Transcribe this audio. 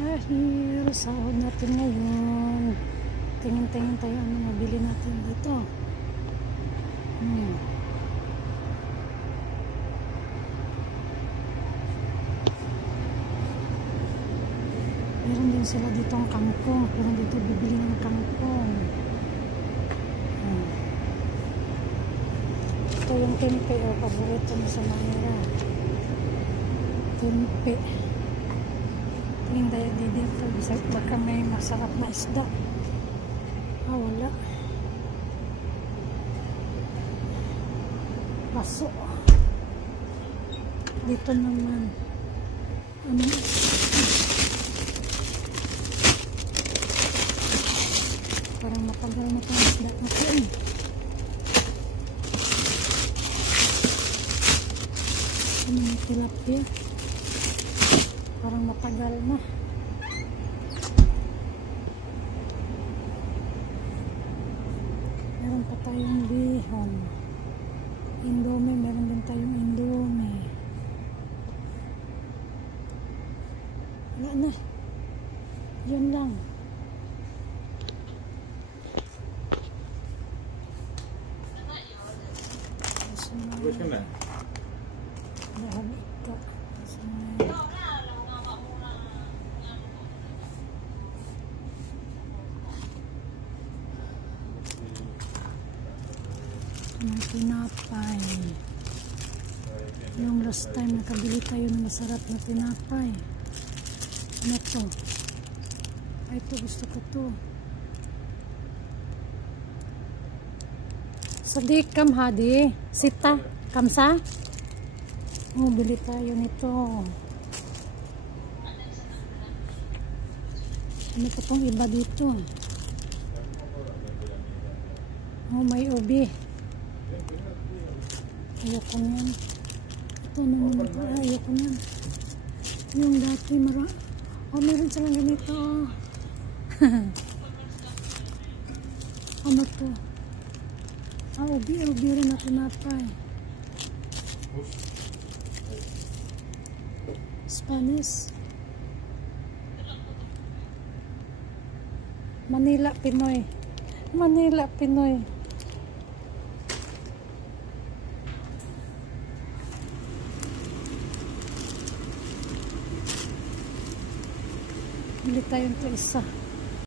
Dahil sahod natin ngayon, tingin-tingin tayo ano mabili natin dito. Meron din sila dito ang kangkong, pero dito bibili ng kangkong. Ito yung tempe, paborito mo sa Mayra. Tempe. Tingin tayo dito, baka may masarap na isda. Wala. Baso. Dito naman. Ano? Parang matagal na itong isda natin. Ano yung tilapia? Parang matagal na. Meron pa tayong bihon. Indomie, meron din tayong indomie. Wala na. Yun lang. Where's your man? May tinapay. Yung last time nakabili tayo ng masarap na tinapay. Ano to? Ay, ito gusto ko to. Sadikam hadi. Sita. Kamsa? Bili tayo nito. Ano pa pong iba dito? May ubi. Ayoko niyan. Ito naman pa. Ayoko niyan. Yung dati meron silang ganito. Ano to? Ubi rin na tinapay. Spanish. Manila, Pinoy. Manila, Pinoy. Bili tayo ito isa.